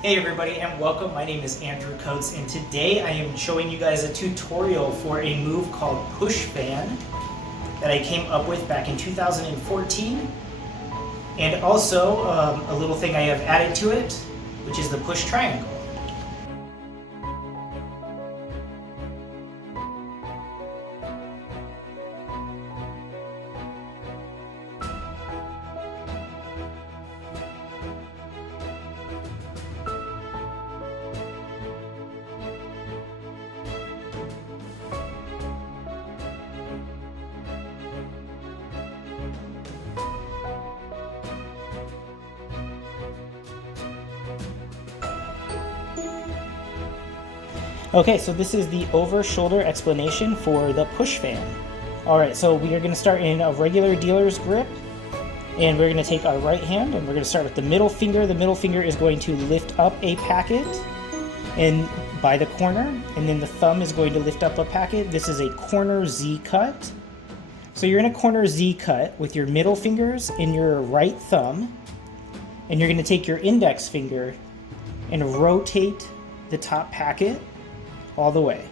Hey everybody and welcome, my name is Andrew Coates and today I am showing you guys a tutorial for a move called Push Fan that I came up with back in 2014, and also a little thing I have added to it, which is the push triangle. Okay, so this is the over-shoulder explanation for the push fan. Alright, so we are going to start in a regular dealer's grip, and we're going to take our right hand, and we're going to start with the middle finger. The middle finger is going to lift up a packet and by the corner, and then the thumb is going to lift up a packet. This is a corner Z cut. So you're in a corner Z cut with your middle fingers and your right thumb, and you're going to take your index finger and rotate the top packet all the way.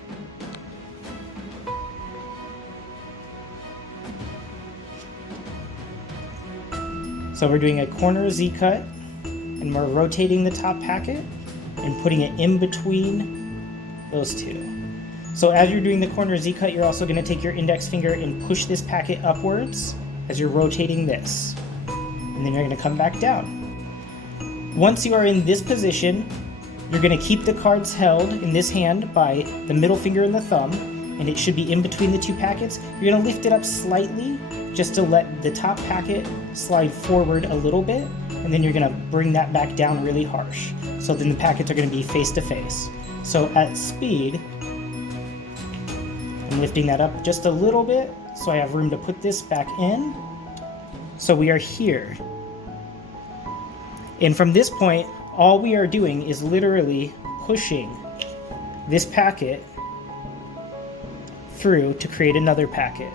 So we're doing a corner Z cut, and we're rotating the top packet and putting it in between those two. So as you're doing the corner Z cut, you're also going to take your index finger and push this packet upwards as you're rotating this. And then you're going to come back down. Once you are in this position, you're going to keep the cards held in this hand by the middle finger and the thumb, and it should be in between the two packets. You're going to lift it up slightly just to let the top packet slide forward a little bit, and then you're going to bring that back down really harsh. So then the packets are going to be face to face. So at speed, I'm lifting that up just a little bit so I have room to put this back in. So we are here. And from this point, all we are doing is literally pushing this packet through to create another packet.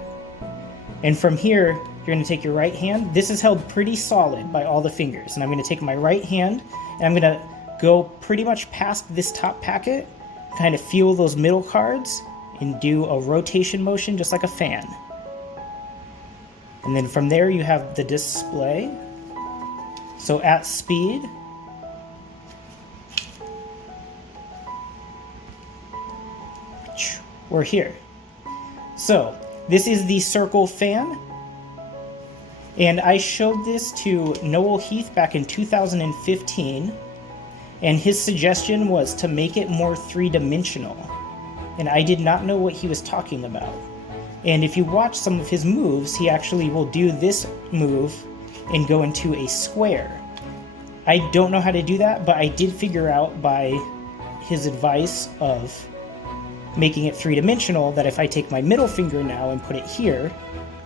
And from here, you're going to take your right hand. This is held pretty solid by all the fingers. And I'm going to take my right hand and I'm going to go pretty much past this top packet, kind of feel those middle cards, and do a rotation motion just like a fan. And then from there you have the display. So at speed, we're here. So this is the circle fan, and I showed this to Noel Heath back in 2015, and his suggestion was to make it more three-dimensional, and I did not know what he was talking about. And if you watch some of his moves, he actually will do this move and go into a square. I don't know how to do that, but I did figure out by his advice of making it three-dimensional that if I take my middle finger now and put it here,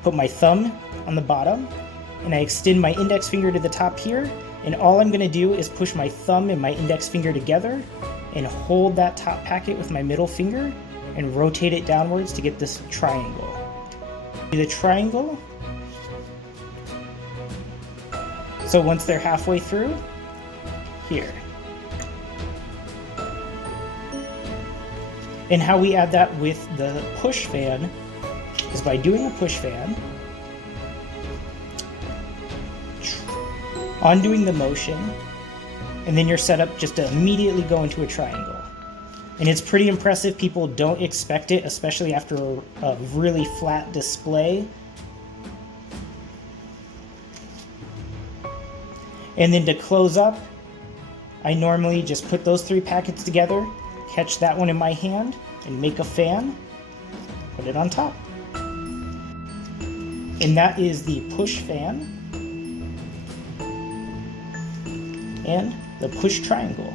put my thumb on the bottom, and I extend my index finger to the top here, and all I'm going to do is push my thumb and my index finger together and hold that top packet with my middle finger and rotate it downwards to get this triangle. Do the triangle. So once they're halfway through, here. And how we add that with the push fan is by doing a push fan, undoing the motion, and then you're set up just to immediately go into a triangle. And it's pretty impressive. People don't expect it, especially after a really flat display. And then to close up, I normally just put those three packets together, catch that one in my hand, and make a fan, put it on top. And that is the push fan and the push triangle.